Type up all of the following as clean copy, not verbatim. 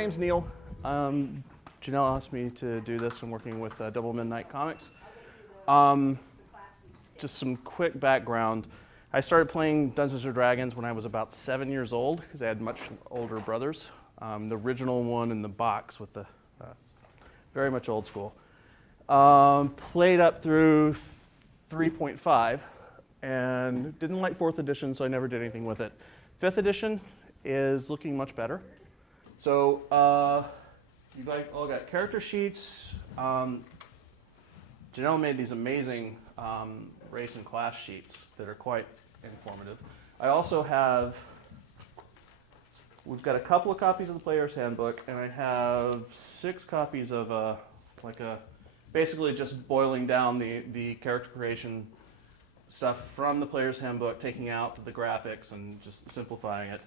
name's Neil. Janelle asked me to do this. I'm working with Double Midnight Comics. Just some quick background. I started playing Dungeons & Dragons when I was about 7 years old because I had much older brothers. The original one in the box with the very much old school. Played up through 3.5 and didn't like 4th edition, so I never did anything with it. 5th edition is looking much better. So you've all got character sheets. Janelle made these amazing race and class sheets that are quite informative. I also have, we've got a couple of copies of the Player's Handbook, and I have 6 copies of basically just boiling down the character creation stuff from the Player's Handbook, taking out the graphics and just simplifying it.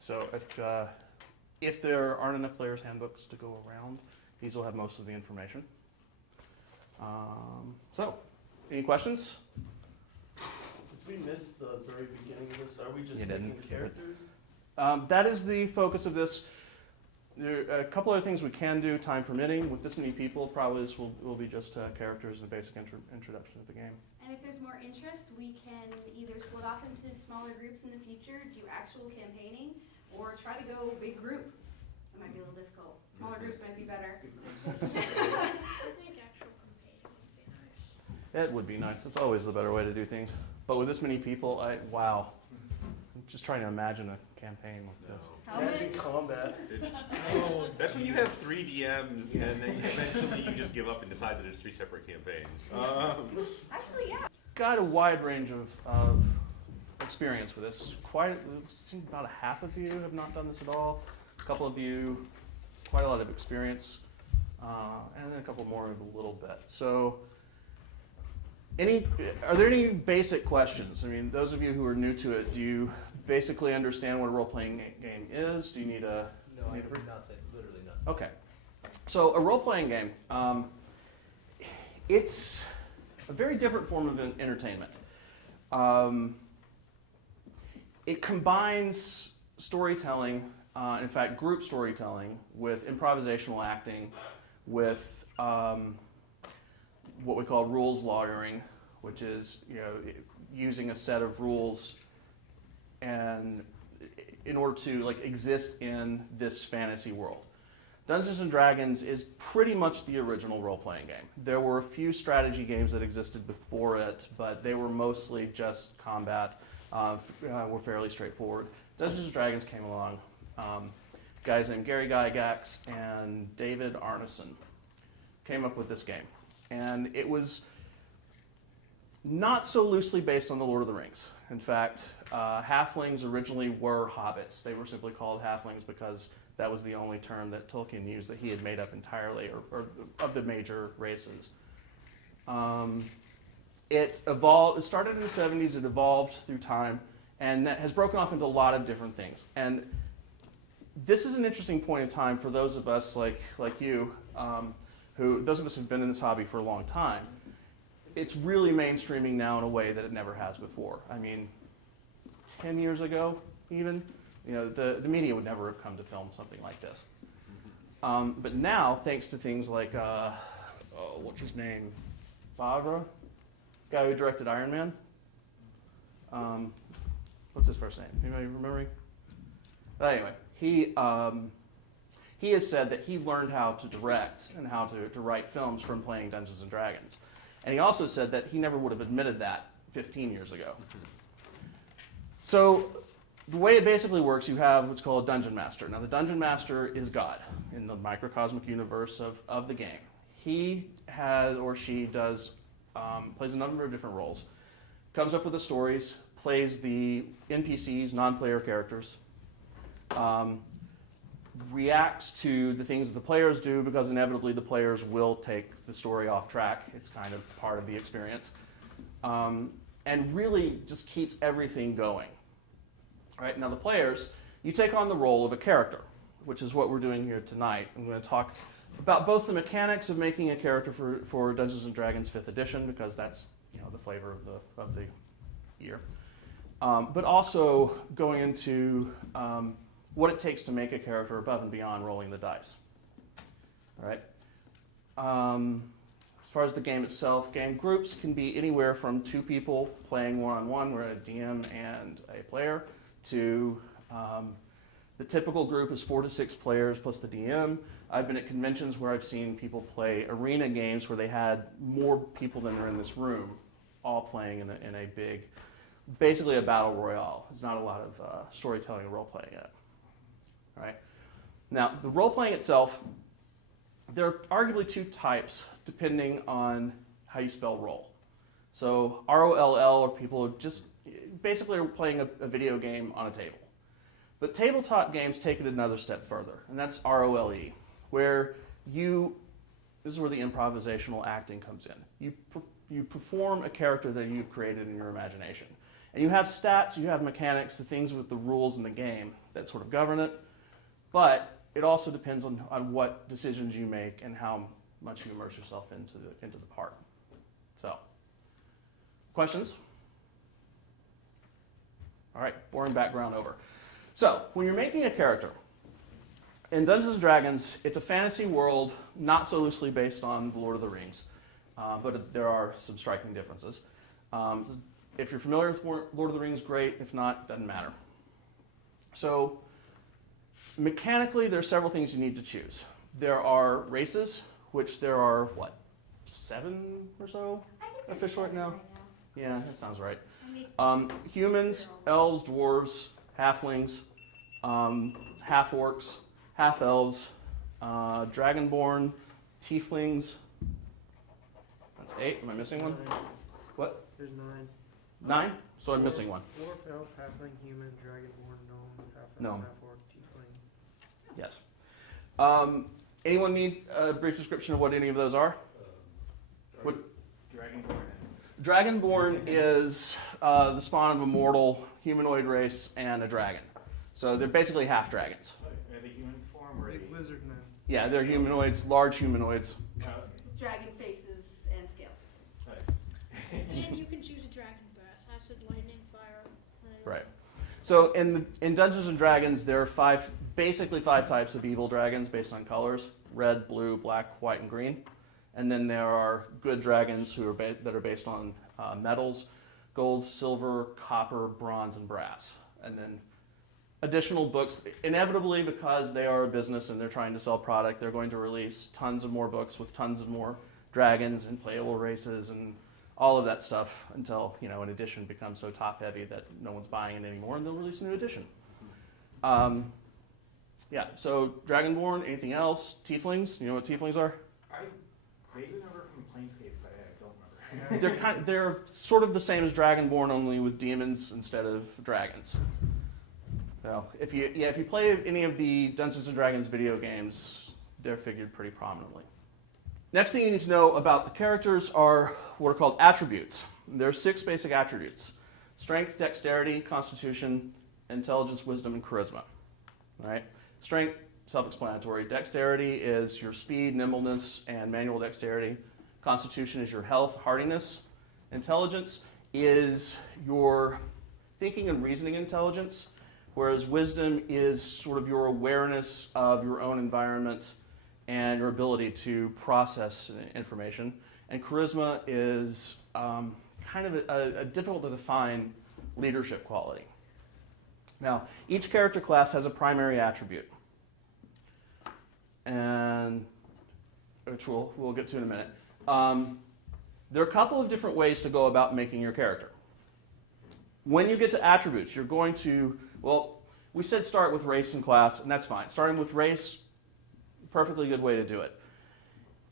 So if there aren't enough Player's Handbooks to go around, these will have most of the information. So, any questions? Since we missed the very beginning of this, are we just making characters? That is the focus of this. There are a couple other things we can do, time permitting. With this many people, probably this will be just characters and a basic introduction of the game. And if there's more interest, we can either split off into smaller groups in the future, do actual campaigning, or try to go big group. It might be a little difficult. Smaller groups might be better. I think actual campaigning would be nice. It would be nice. It's always the better way to do things. But with this many people, wow. I'm just trying to imagine a campaign like this. Imagine combat. That's when you have 3 DMs, and then eventually you just give up and decide that there's 3 separate campaigns. Actually, yeah. Got a wide range of experience with this. About a half of you have not done this at all. A couple of you, quite a lot of experience, and then a couple more of a little bit. So, are there any basic questions? I mean, those of you who are new to it, do you basically understand what a role-playing game is? Do you need a... No, I heard nothing, literally nothing. Okay. So a role-playing game, it's a very different form of entertainment. It combines storytelling, in fact, group storytelling, with improvisational acting, with what we call rules lawyering, which is using a set of rules and in order to exist in this fantasy world. Dungeons & Dragons is pretty much the original role-playing game. There were a few strategy games that existed before it, but they were mostly just combat, were fairly straightforward. Dungeons & Dragons came along. Guys named Gary Gygax and David Arneson came up with this game. And it was not so loosely based on The Lord of the Rings. In fact, halflings originally were hobbits. They were simply called halflings because that was the only term that Tolkien used that he had made up entirely, or of the major races. It evolved. It started in the 70s. It evolved through time, and that has broken off into a lot of different things. And this is an interesting point in time for those of us like you, those of us who've been in this hobby for a long time. It's really mainstreaming now in a way that it never has before. I mean, 10 years ago, even, the media would never have come to film something like this. But now, thanks to things like, what's his name? Favreau? Guy who directed Iron Man? What's his first name? Anybody remembering? Anyway, he has said that he learned how to direct and how to write films from playing Dungeons & Dragons. And he also said that he never would have admitted that 15 years ago. So the way it basically works, you have what's called a Dungeon Master. Now the Dungeon Master is God in the microcosmic universe of the game. He has, or she does, plays a number of different roles. Comes up with the stories, plays the NPCs, non-player characters, reacts to the things that the players do because inevitably the players will take the story off track. It's kind of part of the experience. And really just keeps everything going. Right? Now the players, you take on the role of a character, which is what we're doing here tonight. I'm going to talk about both the mechanics of making a character for Dungeons & Dragons 5th edition, because that's the flavor of the year. But also going into what it takes to make a character above and beyond rolling the dice. All right. As far as the game itself, game groups can be anywhere from 2 people playing one-on-one, where a DM and a player, to the typical group is 4 to 6 players plus the DM. I've been at conventions where I've seen people play arena games where they had more people than are in this room, all playing in a big, basically a battle royale. There's not a lot of storytelling and role-playing yet. All right. Now, the role-playing itself, there are arguably 2 types depending on how you spell roll. So ROLL are people who just basically are playing a video game on a table. But tabletop games take it another step further, and that's ROLE, where this is where the improvisational acting comes in. You perform a character that you've created in your imagination. And you have stats, you have mechanics, the things with the rules in the game that sort of govern it, but it also depends on what decisions you make and how much you immerse yourself into the part. So, questions? All right, boring background over. So, when you're making a character, in Dungeons & Dragons, it's a fantasy world, not so loosely based on The Lord of the Rings, but there are some striking differences. If you're familiar with Lord of the Rings, great. If not, doesn't matter. So, mechanically, there are several things you need to choose. There are races, which there are, 7 or so I think there's official right 7 now? Yeah, that sounds right. I mean, Humans, elves, dwarves, halflings, half-orcs, half-elves, dragonborn, tieflings. That's 8. Am I missing one? 9. What? There's 9. 9? So I'm missing one. Dwarf, elf, halfling, human, dragonborn, gnome, half-elf, Gnome. half-orc, tiefling. Yes. Anyone need a brief description of what any of those are? What? Dragonborn is the spawn of a mortal humanoid race and a dragon. So they're basically half dragons. Are they human form or are Big they? lizard men. Yeah, they're humanoids, large humanoids. dragon faces and scales. And you can choose a dragon breath, acid, lightning, fire. Right. So in Dungeons and Dragons, there are basically five types of evil dragons based on colors: red, blue, black, white, and green. And then there are good dragons that are based on metals: gold, silver, copper, bronze, and brass. And then additional books, inevitably, because they are a business and they're trying to sell product, they're going to release tons of more books with tons of more dragons and playable races and all of that stuff until, an edition becomes so top heavy that no one's buying it anymore, and they'll release a new edition. So Dragonborn, anything else? Tieflings, you know what tieflings are? I vaguely remember from Planescape, but I don't remember. They're sort of the same as Dragonborn, only with demons instead of dragons. So if you play any of the Dungeons and Dragons video games, they're figured pretty prominently. Next thing you need to know about the characters are what are called attributes. There are 6 basic attributes: strength, dexterity, constitution, intelligence, wisdom, and charisma. All right? Strength, self-explanatory. Dexterity is your speed, nimbleness, and manual dexterity. Constitution is your health, hardiness. Intelligence is your thinking and reasoning intelligence, whereas wisdom is sort of your awareness of your own environment and your ability to process information. And charisma is kind of a difficult to define leadership quality. Now, each character class has a primary attribute, and which we'll get to in a minute. There are a couple of different ways to go about making your character. When you get to attributes, you're going to, we said start with race and class, and that's fine. Starting with race, perfectly good way to do it.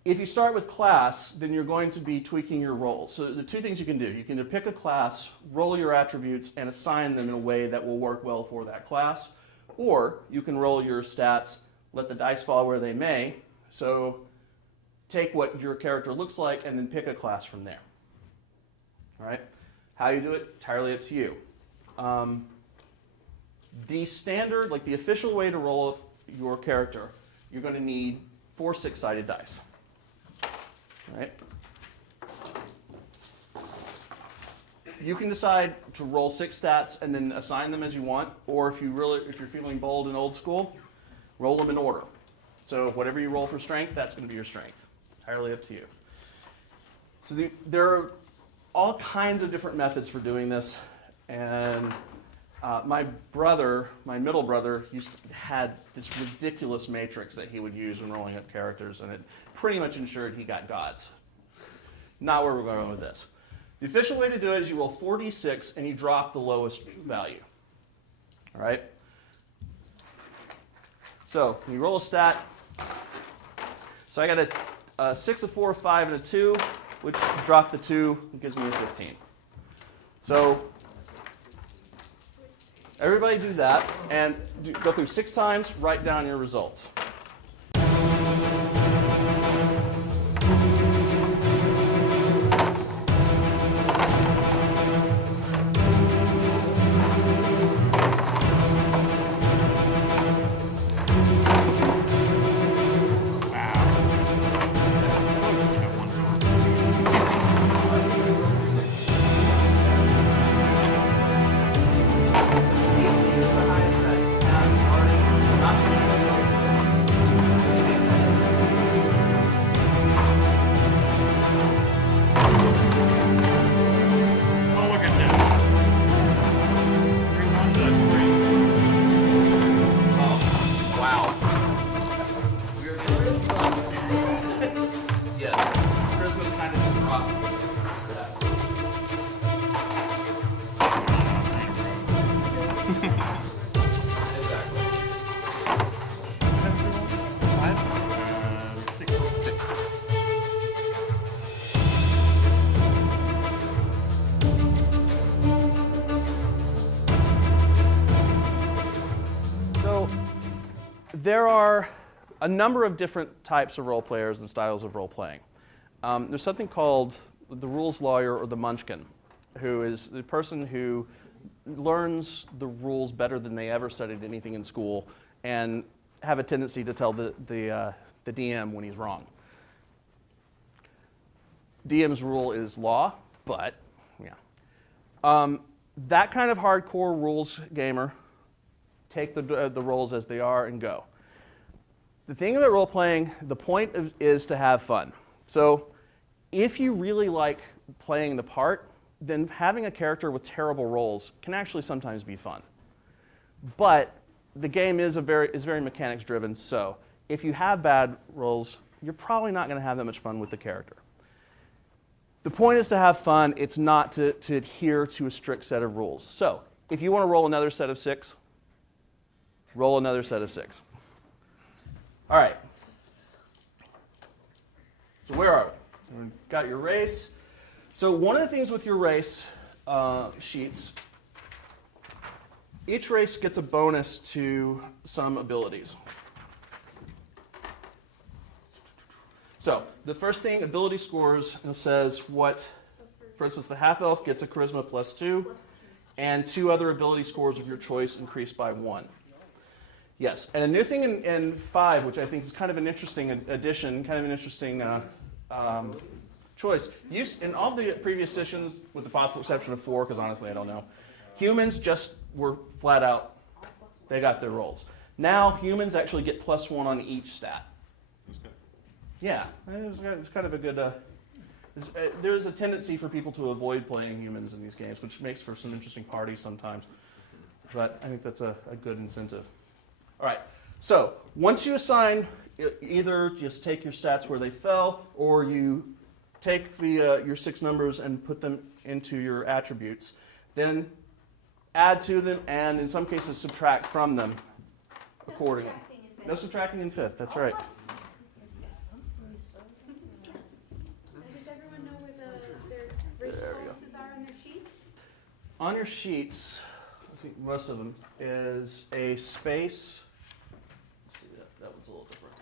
If you start with class, then you're going to be tweaking your roles. So the 2 things you can do: you can either pick a class, roll your attributes, and assign them in a way that will work well for that class, or you can roll your stats, let the dice fall where they may. So take what your character looks like and then pick a class from there. All right? How you do it, entirely up to you. The standard, the official way to roll your character, you're going to need 4 6-sided dice. All right? You can decide to roll 6 stats and then assign them as you want, or if you're feeling bold and old school, roll them in order. So whatever you roll for strength, that's going to be your strength. Entirely up to you. So there are all kinds of different methods for doing this, and my middle brother, had this ridiculous matrix that he would use when rolling up characters, and it pretty much ensured he got gods. Not where we're going with this. The official way to do it is you roll 4d6 and you drop the lowest value. All right? So when you roll a stat, so I got a 6, a 4, a 5, and a 2, which dropped the 2 and gives me a 15. So everybody do that and go through 6 times, write down your results. Oh, look at that. 3-1, that's great. Oh, wow. Yes, Christmas kind of dropped that. Exactly. 6. So there are a number of different types of role players and styles of role playing. There's something called the rules lawyer or the munchkin, who is the person who learns the rules better than they ever studied anything in school and have a tendency to tell the DM when he's wrong. DM's rule is law, but yeah. That kind of hardcore rules gamer, take the roles as they are and go. The thing about role playing, the point is to have fun. So if you really like playing the part, then having a character with terrible rolls can actually sometimes be fun. But the game is very mechanics driven, so if you have bad rolls, you're probably not going to have that much fun with the character. The point is to have fun. It's not to adhere to a strict set of rules. So if you want to roll another set of 6, roll another set of 6. All right. So where are we? We've got your race. So one of the things with your race sheets, each race gets a bonus to some abilities. So the first thing, ability scores, says what, for instance, the half-elf gets a charisma +2, and 2 other ability scores of your choice increased by 1. Yes, and a new thing in 5, which I think is kind of an interesting addition, kind of an interesting choice. In all the previous editions, with the possible exception of 4, because honestly I don't know, humans just were flat out, they got their rolls. Now humans actually get +1 on each stat. Yeah, it was kind of a good... there's a tendency for people to avoid playing humans in these games, which makes for some interesting parties sometimes. But I think that's a good incentive. All right, so once you assign, either just take your stats where they fell, or you take your 6 numbers and put them into your attributes, then add to them, and in some cases subtract from them accordingly. No subtracting in 5th, that's right. Does everyone know where their racial There we go. bonuses are on their sheets? On your sheets, I think most of them, is a space. Let's see, that one's a little different.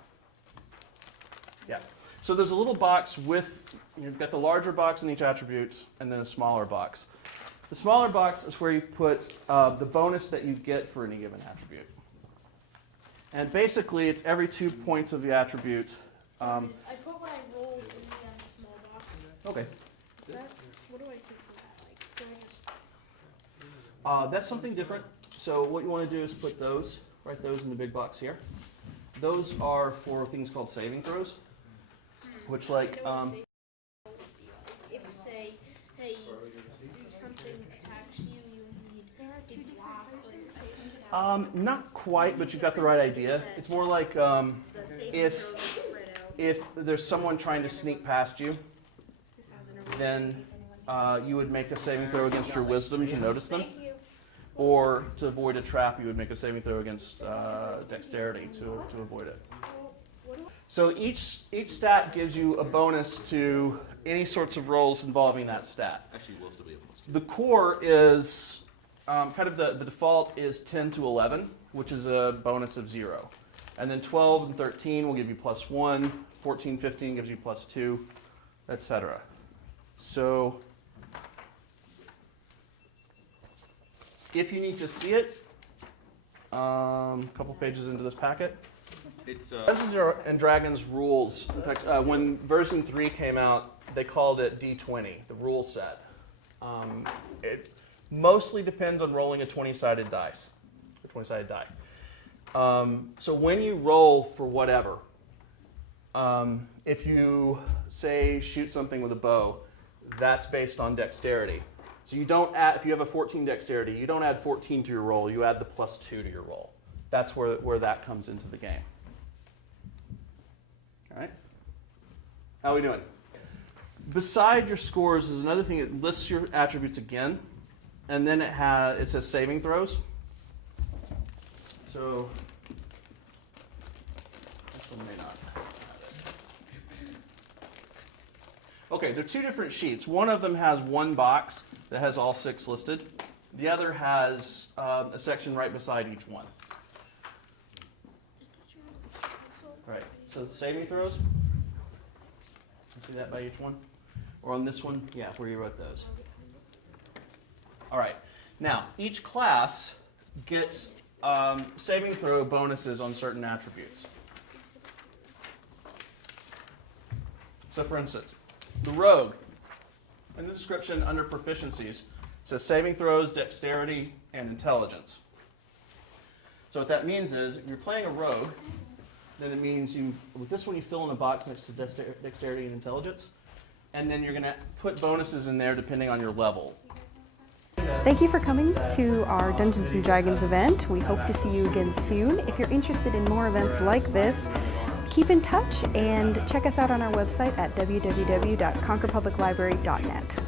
Yeah. So there's a little box with, you've got the larger box in each attribute, and then a smaller box. The smaller box is where you put the bonus that you get for any given attribute. And basically, it's every 2 points of the attribute. I put what I rolled in the small box. Okay. Is that, what do I do for that? Like, do I just That's something different. So what you want to do is put those, write those in the big box here. Those are for things called saving throws, which like, If say, hey, something attacks you, you need to block or saving it not quite, but you've got the right idea. It's more like The saving if- throws are spread out. if there's someone trying to sneak past you, This has an eraser then in case anyone you would make a saving throw against your wisdom to notice them. Thank you. Or to avoid a trap, you would make a saving throw against dexterity to avoid it. What do So each stat gives you a bonus to any sorts of rolls involving that stat. Actually, we'll still be able to. The core is kind of the default is 10 to 11, which is a bonus of 0. And then 12 and 13 will give you +1, 14, 15 gives you +2, etc. So if you need to see it, a couple pages into this packet. It's Dungeons and Dragons rules. In fact, when version 3 came out, they called it D20, the rule set. It mostly depends on rolling a 20-sided dice, a 20-sided die. So when you roll for whatever, if you say shoot something with a bow, that's based on dexterity. So you don't add, if you have a 14 dexterity, you don't add 14 to your roll, you add the +2 to your roll. That's where that comes into the game. All right? How are we doing? Beside your scores is another thing. It lists your attributes again, and then it says saving throws. So this one may not have it. Okay, there are two different sheets. One of them has one box that has all 6 listed. The other has a section right beside each one. Is this your pencil? Right. So the saving throws. You see that by each one? Or on this one? Yeah, where you wrote those. All right. Now, each class gets saving throw bonuses on certain attributes. So for instance, the rogue, in the description under proficiencies, says saving throws, dexterity, and intelligence. So what that means is, if you're playing a rogue, then it means with this one you fill in a box next to dexterity and intelligence, and then you're going to put bonuses in there depending on your level. Thank you for coming to our Dungeons & Dragons event. We hope to see you again soon. If you're interested in more events like this, keep in touch and check us out on our website at www.concordpubliclibrary.net.